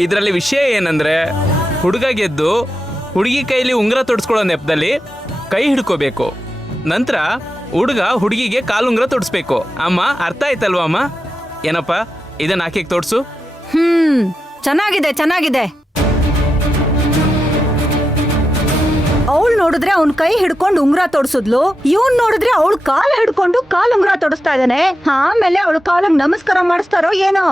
ಇದರಲ್ಲಿ ವಿಷಯ ಏನಂದ್ರೆ ಹುಡುಗ ಗೆದ್ದು ಹುಡುಗಿ ಕೈಲಿ ಉಂಗುರ ತೊಡಸ್ಕೊಳ್ಳೋ ನೆಪದಲ್ಲಿ ಕೈ ಹಿಡ್ಕೋಬೇಕು. ನಂತರ ಹುಡುಗ ಹುಡುಗಿಗೆ ಕಾಲುಂಗುರ ತೊಡಸ್ಬೇಕು. ಅಮ್ಮ ಅರ್ಥ ಆಯ್ತಲ್ವಾ ಅಮ್ಮ? ಏನಪ್ಪ ಇದನ್ನ ಆಕೆಗೆ ತೋಡ್ಸು. ಚೆನ್ನಾಗಿದೆ ಚೆನ್ನಾಗಿದೆ. ಅವಳು ನೋಡಿದ್ರೆ ಅವ್ನ್ ಕೈ ಹಿಡ್ಕೊಂಡು ಉಂಗುರ ತೊಡ್ಸಿದ್ಲು, ಇವನ್ ನೋಡಿದ್ರೆ ಅವಳು ಕಾಲ್ ಹಿಡ್ಕೊಂಡು ಕಾಲ್ ಉಂಗುರ ತೊಡಸ್ತಾ ಇದ್ದಾನೆ. ಆಮೇಲೆ ಅವಳು ಕಾಲಂಗ್ ನಮಸ್ಕಾರ ಮಾಡಿಸ್ತಾರೋ ಏನೋ.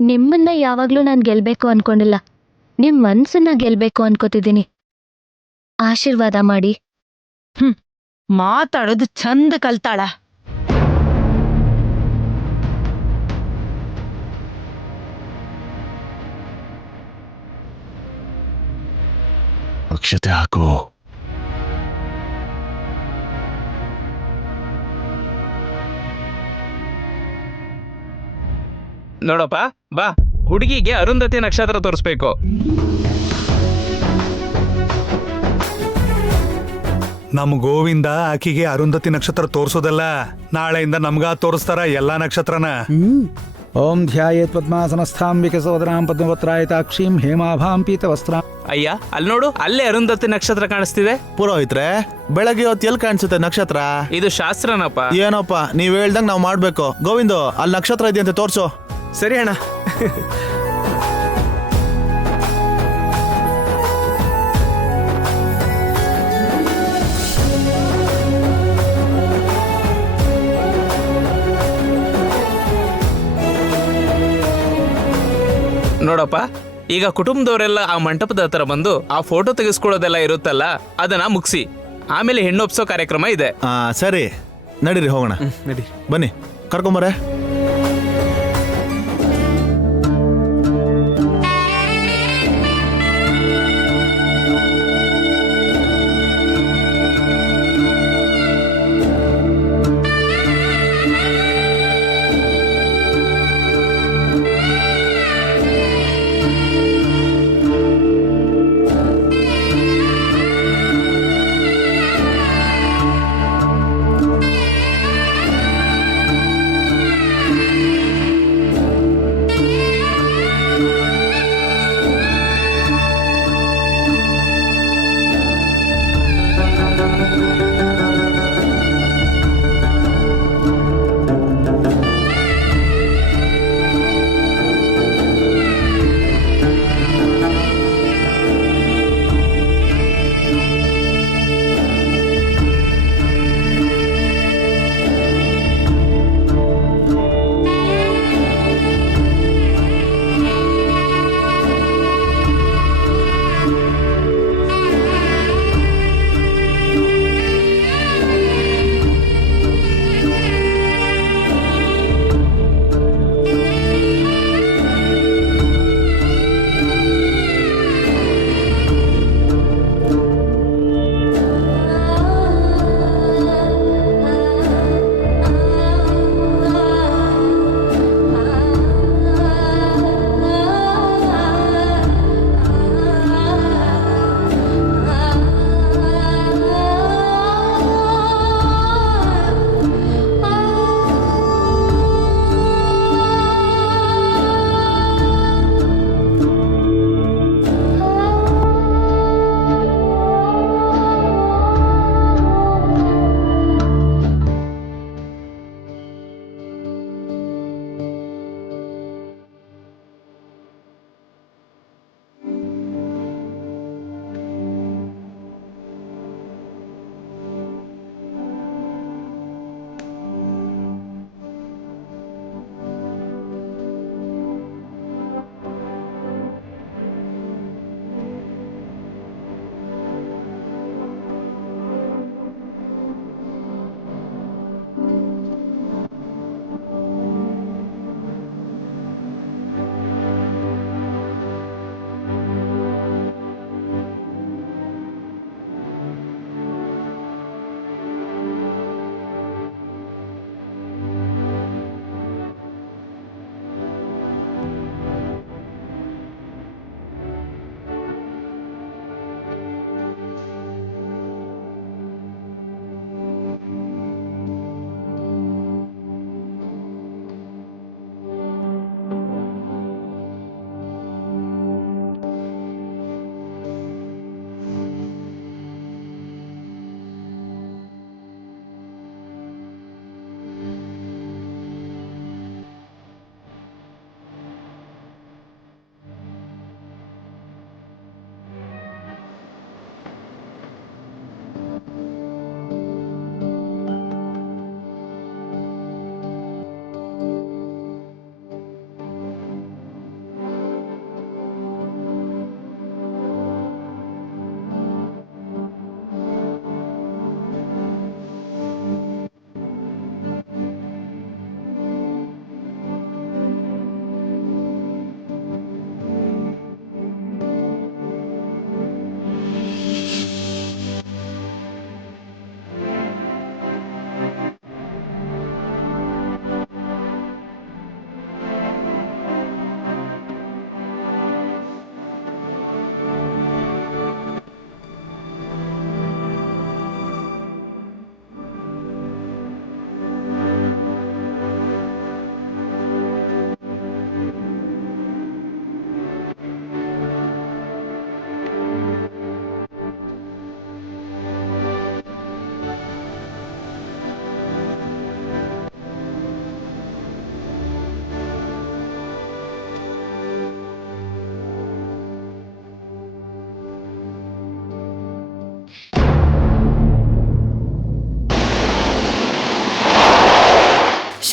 ನಿಮ್ಮನ್ನ ಯಾವಾಗ್ಲೂ ನಾನು ಗೆಲ್ಬೇಕು ಅನ್ಕೊಂಡಿಲ್ಲ, ನಿಮ್ ಮನ್ಸನ್ನ ಗೆಲ್ಬೇಕು ಅನ್ಕೋತಿದ್ದೀನಿ. ಆಶೀರ್ವಾದ ಮಾಡಿ. ಮಾತಾಡೋದು ಚಂದ ಕಲ್ತಾಳ. ಅಕ್ಷತೆ ಹಾಕು. ನೋಡಪ್ಪ ಬಾ, ಹುಡುಗಿಗೆ ಅರುಂಧತಿ ನಕ್ಷತ್ರ ತೋರಿಸ್ಬೇಕು. ನಮ್ ಗೋವಿಂದ ಆಕಿಗೆ ಅರುಂಧತಿ ನಕ್ಷತ್ರ ತೋರ್ಸೋದಲ್ಲ, ನಾಳೆಯಿಂದ ನಮ್ಗ ತೋರಿಸ್ತಾರ ಎಲ್ಲಾ ನಕ್ಷತ್ರನ. ಓಂ ಧ್ಯಾಯೇತ್ ಪದ್ಮಾಸನಸ್ಥಾಂ ವಿಕಸೋದರಾಂ ಪದ್ಮಪತ್ರಾಯತಾಕ್ಷೀಂ ಹೇಮಾಭಾಂ ಪೀತವಸ್ತ್ರ. ಅಯ್ಯ ಅಲ್ಲಿ ನೋಡು, ಅಲ್ಲೇ ಅರುಂಧತಿ ನಕ್ಷತ್ರ ಕಾಣಿಸ್ತಿದೆ. ಪುರೋಹಿತ್ರೆ, ಬೆಳಗ್ಗೆ ಹೊತ್ತು ಎಲ್ಲಿ ಕಾಣಿಸುತ್ತೆ ನಕ್ಷತ್ರ? ಇದು ಶಾಸ್ತ್ರನಪ್ಪ. ಏನಪ್ಪ ನೀವ್ ಹೇಳ್ದಂಗ್ ನಾವ್ ಮಾಡ್ಬೇಕು. ಗೋವಿಂದು ಅಲ್ಲಿ ನಕ್ಷತ್ರ ಇದೆಯಂತೆ ತೋರ್ಸು. ಸರಿ ಅಣ್ಣ. ನೋಡಪ್ಪ, ಈಗ ಕುಟುಂಬದವರೆಲ್ಲ ಆ ಮಂಟಪದ ಹತ್ರ ಬಂದು ಆ ಫೋಟೋ ತೆಗೆಸ್ಕೊಳ್ಳೋದೆಲ್ಲ ಇರುತ್ತಲ್ಲ, ಅದನ್ನ ಮುಗಿಸಿ ಆಮೇಲೆ ಹೆಣ್ಣೊಪ್ಸೋ ಕಾರ್ಯಕ್ರಮ ಇದೆ. ಸರಿ ನಡೀರಿ ಹೋಗೋಣ. ನಡಿ ಬನ್ನಿ ಕರ್ಕೊಂಬರೆ.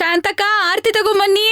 ಶಾಂತಕ್ಕ ಆರ್ತಿ ತಗೊಂಬನ್ನಿ.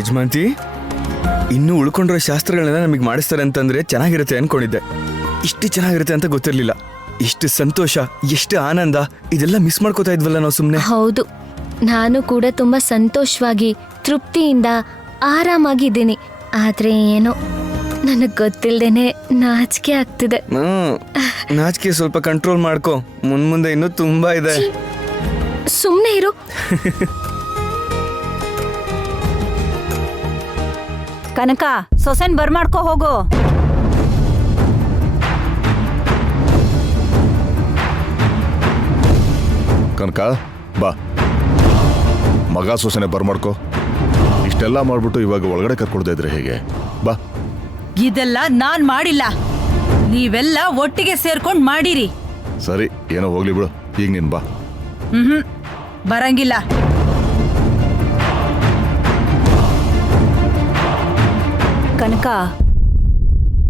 ಯಜಮಾಂತಿ, ಇನ್ನೂ ಉಳ್ಕೊಂಡಿರೋ ಶಾಸ್ತ್ರಗಳನ್ನ ನಮಗೆ ಮಾಡಿಸ್ತಾರೆ ಅಂತಂದ್ರೆ ಚೆನ್ನಾಗಿರುತ್ತೆ ಅನ್ಕೊಂಡಿದ್ದೆ. ಇಷ್ಟು ಚೆನ್ನಾಗಿರುತ್ತೆ ಅಂತ ಗೊತ್ತಿರಲಿಲ್ಲ. ಇಷ್ಟು ಸಂತೋಷ, ಎಷ್ಟು ಆನಂದ, ಇದೆಲ್ಲ ಮಿಸ್ ಮಾಡ್ಕೋತಾ ಇದ್ವಲ್ಲ ನಾವು ಸುಮ್ಮನೆ. ಹೌದು, ನಾನು ಕೂಡ ತುಂಬಾ ಸಂತೋಷವಾಗಿ ತೃಪ್ತಿಯಿಂದ ಆರಾಮಾಗಿದ್ದೀನಿ. ಆದ್ರೆ ಏನೋ ನನಗ್ ಗೊತ್ತಿಲ್ದೇನೆ ನಾಚಿಕೆ ಆಗ್ತಿದೆ. ನಾಚಿಕೆ ಸ್ವಲ್ಪ ಕಂಟ್ರೋಲ್ ಮಾಡ್ಕೋ, ಮುಂದೆ ಇನ್ನೂ ತುಂಬಾ ಇದೆ. ಸುಮ್ನೆ ಇರು. ಕನಕ, ಸೊಸೆನ್ ಬರ್ಮಾಡ್ಕೋ ಹೋಗು. ಕನಕ ಬಾ, ಮಗ ಸೊಸೆನೆ ಬರ್ಮಾಡ್ಕೋ. ಇಷ್ಟೆಲ್ಲ ಮಾಡ್ಬಿಟ್ಟು ಇವಾಗ ಒಳಗಡೆ ಕರ್ಕೊಳ್ತಾ ಇದ್ರೆ ಹೇಗೆ? ಬಾ. ಇದೆಲ್ಲ ನಾನ್ ಮಾಡಿಲ್ಲ, ನೀವೆಲ್ಲ ಒಟ್ಟಿಗೆ ಸೇರ್ಕೊಂಡ್ ಮಾಡಿರಿ. ಸರಿ, ಏನೋ ಹೋಗ್ಲಿ ಬಿಡು, ಈಗ ನೀನ್ ಬಾ. ಬರಂಗಿಲ್ಲ. ಕನಕ,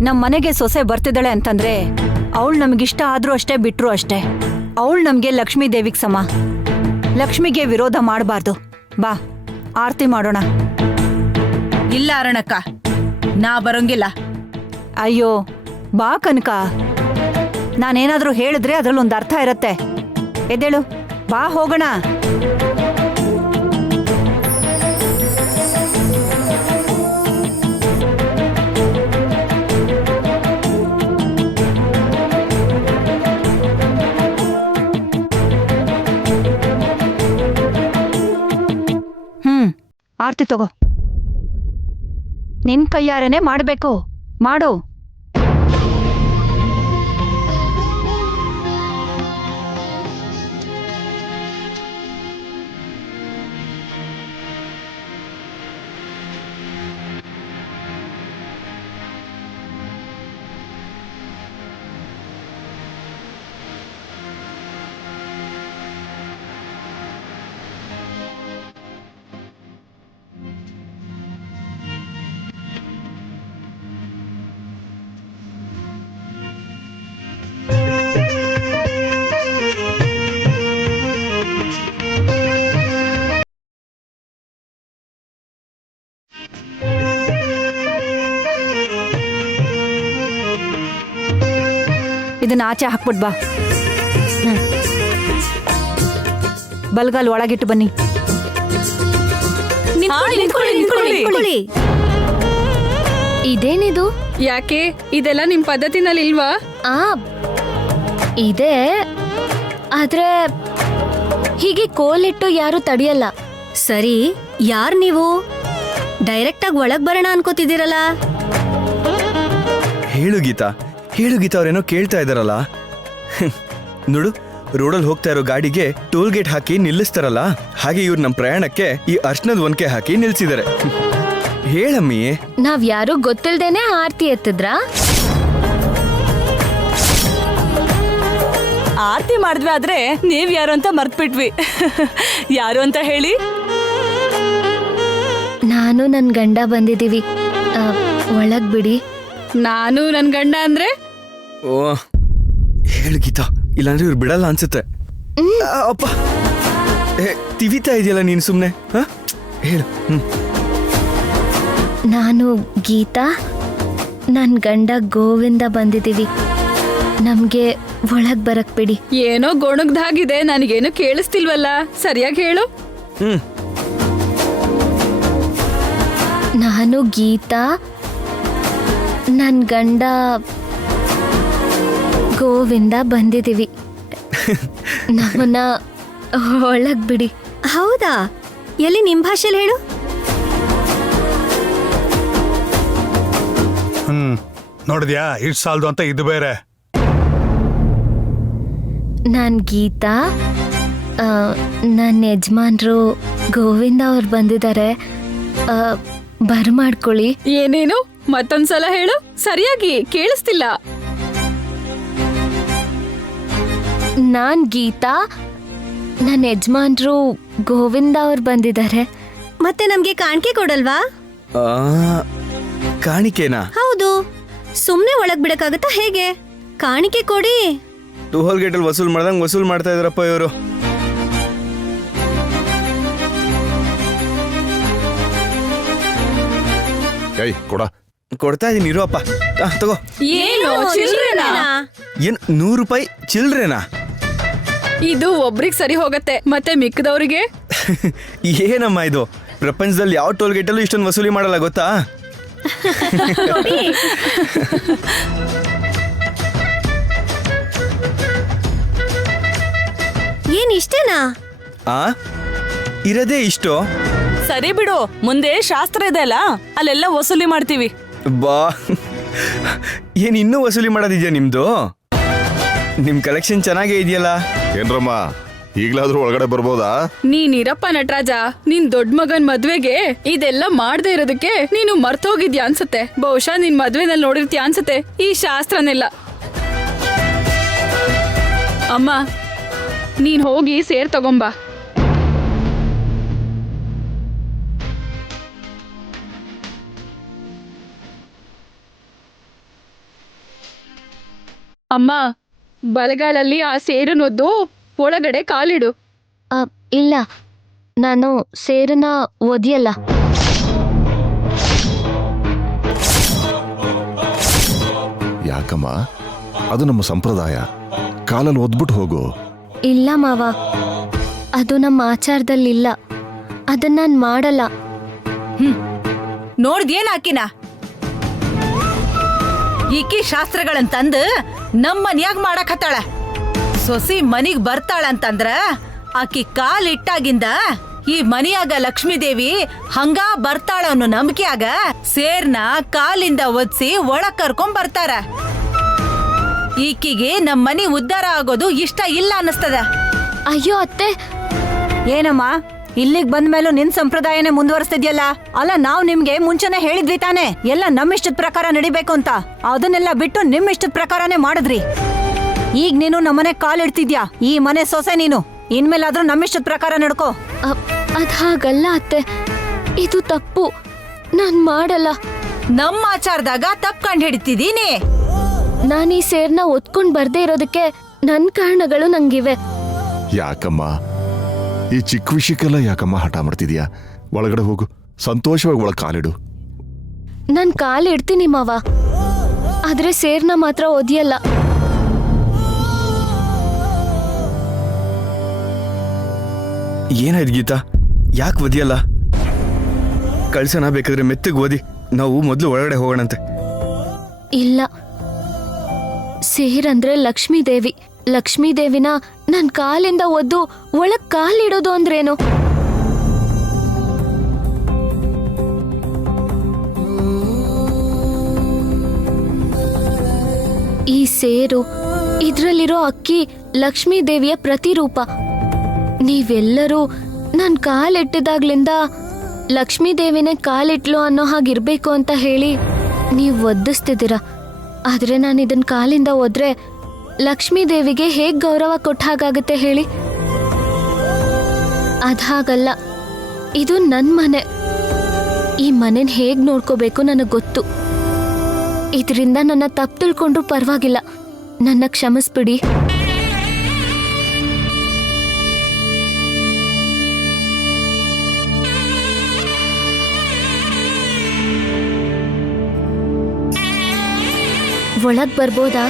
ನಮ್ ಮನೆಗೆ ಸೊಸೆ ಬರ್ತಿದ್ದಾಳೆ ಅಂತಂದ್ರೆ ಅವಳು ನಮಗಿಷ್ಟ ಆದ್ರೂ ಅಷ್ಟೇ, ಬಿಟ್ರು ಅಷ್ಟೇ. ಅವಳು ನಮ್ಗೆ ಲಕ್ಷ್ಮೀ ದೇವಿಗ್ ಸಮ. ಲಕ್ಷ್ಮಿಗೆ ವಿರೋಧ ಮಾಡಬಾರ್ದು. ಬಾ, ಆರತಿ ಮಾಡೋಣ. ಇಲ್ಲ ಅರಣಕ್ಕ, ನಾ ಬರಂಗಿಲ್ಲ. ಅಯ್ಯೋ ಬಾ ಕನಕ, ನಾನೇನಾದ್ರೂ ಹೇಳಿದ್ರೆ ಅದ್ರಲ್ಲೊಂದು ಅರ್ಥ ಇರತ್ತೆ. ಎದ್ದೇಳು, ಬಾ ಹೋಗೋಣ. ಆರ್ತಿ ತಗೋ. ನಿನ್ ಕೈಯಾರೇನೆ ಮಾಡ್ಬೇಕು, ಮಾಡು. ಇದನ್ನ ಆಚೆ ಹಾಕ್ಬಿಟ್ ಬಾ. ಬಲ್ಗಾಲ್ ಒಳಗಿಟ್ಟು ಬನ್ನಿ. ಇದೇನಿದು? ಯಾಕೆ, ಇದೆಲ್ಲ ನಿಮ್ ಪದ್ಧತಿನಲ್ಲಿ ಇಲ್ವಾ? ಆ ಇದೆ, ಆದ್ರೆ ಹೀಗೆ ಕೋಲಿಟ್ಟು ಯಾರು ತಡೆಯಲ್ಲ. ಸರಿ, ಯಾರ್ ನೀವು? ಡೈರೆಕ್ಟ್ ಆಗಿ ಒಳಗ್ ಬರೋಣ ಅನ್ಕೋತಿದ್ದೀರಲ್ಲ. ಹೇಳು ಗೀತಾ, ಅವ್ರೇನೋ ಕೇಳ್ತಾ ಇದಾರಲ್ಲ. ನೋಡು, ರೋಡಲ್ಲಿ ಹೋಗ್ತಾ ಇರೋ ಗಾಡಿಗೆ ಟೋಲ್ ಗೇಟ್ ಹಾಕಿ ನಿಲ್ಲಿಸ್ತಾರಲ್ಲ, ಹಾಗೆ ಇವ್ರು ನಮ್ಮ ಪ್ರಯಾಣಕ್ಕೆ ಈ ಅರ್ಶನದ ಒನ್ಕೆ ಹಾಕಿ ನಿಲ್ಸಿದ್ದಾರೆ. ಹೇಳಮ್ಮಿ. ನಾವ್ ಯಾರು ಗೊತ್ತಿಲ್ದೇನೆ ಆರ್ತಿ ಎತ್ತಿದ್ರಾ? ಆರ್ತಿ ಮಾಡಿದ್ವಿ, ಆದ್ರೆ ನೀವ್ ಯಾರು ಅಂತ ಮರ್ತ್ಬಿಟ್ವಿ. ಯಾರು ಅಂತ ಹೇಳಿ? ನಾನು ನನ್ ಗಂಡ ಬಂದಿದೀವಿ, ಒಳಗ್ ಬಿಡಿ. ನಾನು ನನ್ ಗಂಡ ಅಂದ್ರೆ? ಓ, ಹೇಳು ಗೀತಾ, ಇಲ್ಲಾಂದ್ರೆ ಇವ್ರು ಬಿಡಲ್ಲ ಅನ್ಸುತ್ತೆ. ಅಪ್ಪ, ತಿವಿತಾ ಇದೆಯಲ್ಲ ನೀನು ಸುಮ್ನೆ. ಹೇಳು. ನಾನು ಗೀತಾ, ನನ್ ಗಂಡ ಗೋವಿಂದ ಬಂದಿದೀವಿ. ನಮ್ಗೆ ಒಳಗ್ ಬರಕ್ ಬಿಡಿ. ಏನೋ ಗೊಣಗ್ದಾಗಿದೆ, ನನಗೇನು ಕೇಳಿಸ್ತಿಲ್ವಲ್ಲ, ಸರಿಯಾಗಿ ಹೇಳು. ನಾನು ಗೀತಾ, ನನ್ ಗಂಡ ಗೋವಿಂದ ಬಂದಿದೀವಿ ನಮ್ಮನ್ನ ಒಳಗ್ ಬಿಡಿ. ಹೌದಾ? ಎಲ್ಲಿ ನಿಮ್ ಭಾಷೆಲಿ ಹೇಳು. ನೋಡಿದ್ಯಾ ಇಷ್ಟು ಸಾಲದು ಅಂತ ಇದು ಬೇರೆ. ನಾನ್ ಗೀತಾ, ನನ್ನ ಯಜಮಾನ್ರು ಗೋವಿಂದ ಅವ್ರು ಬಂದಿದ್ದಾರೆ, ಬರ್ಮಾಡ್ಕೊಳ್ಳಿ. ಏನೇನು ಮತ್ತೊಂದ್ಸಲ ಹೇಳು, ಸರಿಯಾಗಿ ಕೇಳಿಸ್ತಿಲ್ಲ. ನಾನ್ ಗೀತಾ, ನನ್ನ ಯಜಮಾನ್ರು ಗೋವಿಂದ ಅವ್ರು ಬಂದಿದ್ದಾರೆ. ಮತ್ತೆ ನಮ್ಗೆ ಕಾಣಿಕೆ ಕೊಡಲ್ವಾ? ಆ, ಕಾಣಿಕೆನಾ? ಹೌದು. ಸುಮ್ನೆ ಒಳಗ್ ಬಿಡಕ್ಕಾಗತ್ತಾ ಹೇಗೆ? ಕಾಣಿಕೆ ಕೊಡಿ. ಟೋಲ್ ಗೇಟಲ್ಲಿ ವಸೂಲ್ ಮಾಡ್ದಂಗೆ ವಸೂಲ್ ಮಾಡ್ತಾ ಇದಾರಪ್ಪ ಇವರು. ಏಯ್ ಕೊಡ. ಕೊಡ್ತಾ ಇದೀನಿ ಇರು ಅಪ್ಪ. ತಗೋ. ಏನು ಚಿಲ್ಡ್ರನಾ? ಏನ್ 100 ರೂಪಾಯಿ ಚಿಲ್ಡ್ರೇನಾ? ಇದು ಒಬ್ರಿಗೆ ಸರಿ ಹೋಗತ್ತೆ, ಮತ್ತೆ ಮಿಕ್ಕದವ್ರಿಗೆ? ಏನಮ್ಮ ಇದು? ಪ್ರಪಂಚದಲ್ಲಿ ಯಾವ ಟೋಲ್ ಗೇಟಲ್ಲೂ ಇಷ್ಟೊಂದು ವಸೂಲಿ ಮಾಡಲ್ಲ ಗೊತ್ತಾ? ಏನ್ ಇಷ್ಟೇನಾ? ಆ ಇರದೇ ಇಷ್ಟು? ಸರಿ ಬಿಡು, ಮುಂದೆ ಶಾಸ್ತ್ರ ಇದೆ ಅಲ್ಲ, ಅಲ್ಲೆಲ್ಲ ವಸೂಲಿ ಮಾಡ್ತೀವಿ. ಬಾ, ಏನ್ ಇನ್ನೂ ವಸೂಲಿ ಮಾಡೋದಿದ್ಯಾ ನಿಮ್ದು? ನಿಮ್ ಕಲೆಕ್ಷನ್ ಚೆನ್ನಾಗೇ ಇದೆಯಲ್ಲ. ಏನ್ರಮ್ಮ ಈಗ್ಲಾದ್ರೂ ಒಳಗಡೆ ಬರ್ಬೋದಾ? ನೀನಿರಪ್ಪ ನಟರಾಜ, ನಿನ್ ದೊಡ್ಡ ಮಗನ್ ಮದ್ವೆಗೆ ಇದೆಲ್ಲ ಮಾಡದೇ ಇರೋದಕ್ಕೆ ನೀನು ಮರ್ತೋಗಿದ್ಯಾ ಅನ್ಸತ್ತೆ. ಬಹುಶಃ ನಿನ್ ಮದ್ವೆನಲ್ಲಿ ನೋಡಿರ್ತೀಯ ಅನ್ಸತ್ತೆ ಈ ಶಾಸ್ತ್ರನೆಲ್ಲ. ಅಮ್ಮ, ನೀನ್ ಹೋಗಿ ಸೇರ್ ತಗೊಂಬಾ. ಅಮ್ಮ, ಬಲಗಾಲಲ್ಲಿ ಆ ಸೇರನ್ನೊದ್ದು ಒಳಗಡೆ ಕಾಲಿಡು. ಇಲ್ಲ, ನಾನು ಸೇರನ್ನ ಒದಿಯಲ್ಲ. ಯಾಕಮ್ಮ, ಅದು ನಮ್ಮ ಸಂಪ್ರದಾಯ. ಕಾಲಲ್ಲಿ ಒದ್ಬಿಟ್ಟು ಹೋಗು. ಇಲ್ಲ ಮಾವ, ಅದು ನಮ್ಮ ಆಚಾರದಲ್ಲಿಲ್ಲ. ಅದನ್ನ ನಾನು ಮಾಡಲ್ಲ. ನೋಡ್ದೇನ್ ಆಕಿನ? ಈಕಿ ಶಾಸ್ತ್ರಗಳಂತಂದು ನಮ್ಮ ಮನ್ಯಾಗ ಮಾಡಕತ್ತಾಳ. ಸೊಸಿ ಮನಿಗ್ ಬರ್ತಾಳಂತಂದ್ರ ಆಕಿ ಕಾಲಿಟ್ಟಾಗಿಂದ ಈ ಮನಿಯಾಗ ಲಕ್ಷ್ಮೀದೇವಿ ಹಂಗ ಬರ್ತಾಳ ಅನ್ನೋ ನಂಬಿಕೆಯಾಗ ಸೇರ್ನ ಕಾಲಿಂದ ಒದ್ಸಿ ಒಳಗ್ ಕರ್ಕೊಂಡ್ ಬರ್ತಾರ. ಈಕಿಗೆ ನಮ್ ಮನಿ ಉದ್ಧಾರ ಆಗೋದು ಇಷ್ಟ ಇಲ್ಲ ಅನ್ನಿಸ್ತದ. ಅಯ್ಯೋ ಅತ್ತೆ, ಏನಮ್ಮ ಇಲ್ಲಿಗ್ ಬಂದ್ಮೇಲೂ ನಿನ್ ಸಂಪ್ರದಾಯನೇ ಮುಂದುವರಿಸ್ತಿದ್ಯಲ್ಲ? ಅಲ್ಲ, ನಾವ್ ನಿಮ್ಗೆ ಮುಂಚೆನೆ ಹೇಳಿದ್ವಿ ತಾನೆ ಎಲ್ಲ ನಮ್ಮ ಇಷ್ಟದ ಪ್ರಕಾರ ನಡಿಬೇಕು ಅಂತ. ಅದನ್ನೆಲ್ಲ ಬಿಟ್ಟು ನಿಮ್ ಇಷ್ಟದ ಪ್ರಕಾರನೇ ಮಾಡಿದ್ರಿ. ಈಗ ನೀನು ನಮ್ಮನೆ ಕಾಲಿಡ್ತಿದ್ಯಾ. ಈ ಮನೆ ಸೊಸೆ ನೀನು. ಇನ್ಮೇಲಾದ್ರೂ ನಮ್ಮ ಇಷ್ಟದ ಪ್ರಕಾರ ನಡ್ಕೋ. ಅದ್ ಹಾಗಲ್ಲ ಅತ್ತೆ, ಇದು ತಪ್ಪು. ನಾನ್ ಮಾಡಲ್ಲ. ನಮ್ಮ ಆಚಾರದಾಗ ತಪ್ಪು ಕಂಡು ಹಿಡಿತಿದೀನಿ. ನಾನು ಈ ಸೇರ್ನ ಒತ್ಕೊಂಡ್ ಬರ್ದೇ ಇರೋದಕ್ಕೆ ನನ್ ಕಾರಣಗಳು ನಂಗಿವೆ. ಯಾಕಮ್ಮ ಈ ಚಿಕ್ಕ ವಿಷಯಕ್ಕೆಲ್ಲ ಯಾಕಮ್ಮ ಹಠ ಮಾಡ್ತಿದ್ಯಾ? ಒಳಗಡೆ ಹೋಗು, ಸಂತೋಷವಾಗಿ ಒಳಗೆ ಕಾಲಿಡು. ನಾನ್ ಕಾಲಿಡ್ತೀನಿ ಮಾವ, ಆದ್ರೆ ಸೇರ್ನ ಮಾತ್ರ ಒದಿಯಲ್ಲ. ಏನಾಯ್ತು ಗೀತಾ? ಯಾಕೆ ಒದಿಯಲ್ಲ? ಕಳ್ಸೋಣ, ಬೇಕಾದ್ರೆ ಮೆತ್ತಗೆ ಓದಿ. ನಾವು ಮೊದಲು ಒಳಗಡೆ ಹೋಗೋಣಂತೆ. ಇಲ್ಲ, ಸೇರಂದ್ರೆ ಲಕ್ಷ್ಮೀ ದೇವಿ. ಲಕ್ಷ್ಮೀ ದೇವಿನ ನನ್ ಕಾಲಿಂದ ಒದ್ದು ಒಳಗ್ ಕಾಲಿಡೋದು ಅಂದ್ರೇನು? ಈ ಸೇರು, ಇದ್ರಲ್ಲಿರೋ ಅಕ್ಕಿ ಲಕ್ಷ್ಮೀ ದೇವಿಯ ಪ್ರತಿರೂಪ. ನೀವೆಲ್ಲರೂ ನನ್ ಕಾಲಿಟ್ಟಿದಾಗ್ಲಿಂದ ಲಕ್ಷ್ಮೀ ದೇವಿನೇ ಕಾಲಿಟ್ಲು ಅನ್ನೋ ಹಾಗಿರ್ಬೇಕು ಅಂತ ಹೇಳಿ ನೀವ್ ಒದ್ದಿಸ್ತಿದ್ದೀರ. ಆದ್ರೆ ನಾನು ಇದನ್ ಕಾಲಿಂದ ಒದ್ರೆ ಲಕ್ಷ್ಮೀ ದೇವಿಗೆ ಹೇಗ್ ಗೌರವ ಕೊಟ್ಟ ಹಾಗಾಗತ್ತೆ ಹೇಳಿ? ಅದಾಗಲ್ಲ. ಇದು ನನ್ ಮನೆ. ಈ ಮನೆನ್ ಹೇಗ್ ನೋಡ್ಕೋಬೇಕು ನನಗ್ ಗೊತ್ತು. ಇದರಿಂದ ನನ್ನ ತಪ್ಪು ತಿಳ್ಕೊಂಡ್ರು ಪರವಾಗಿಲ್ಲ. ನನ್ನ ಕ್ಷಮಿಸ್ಬಿಡಿ. ಒಳಗ್ ಬರ್ಬೋದಾ?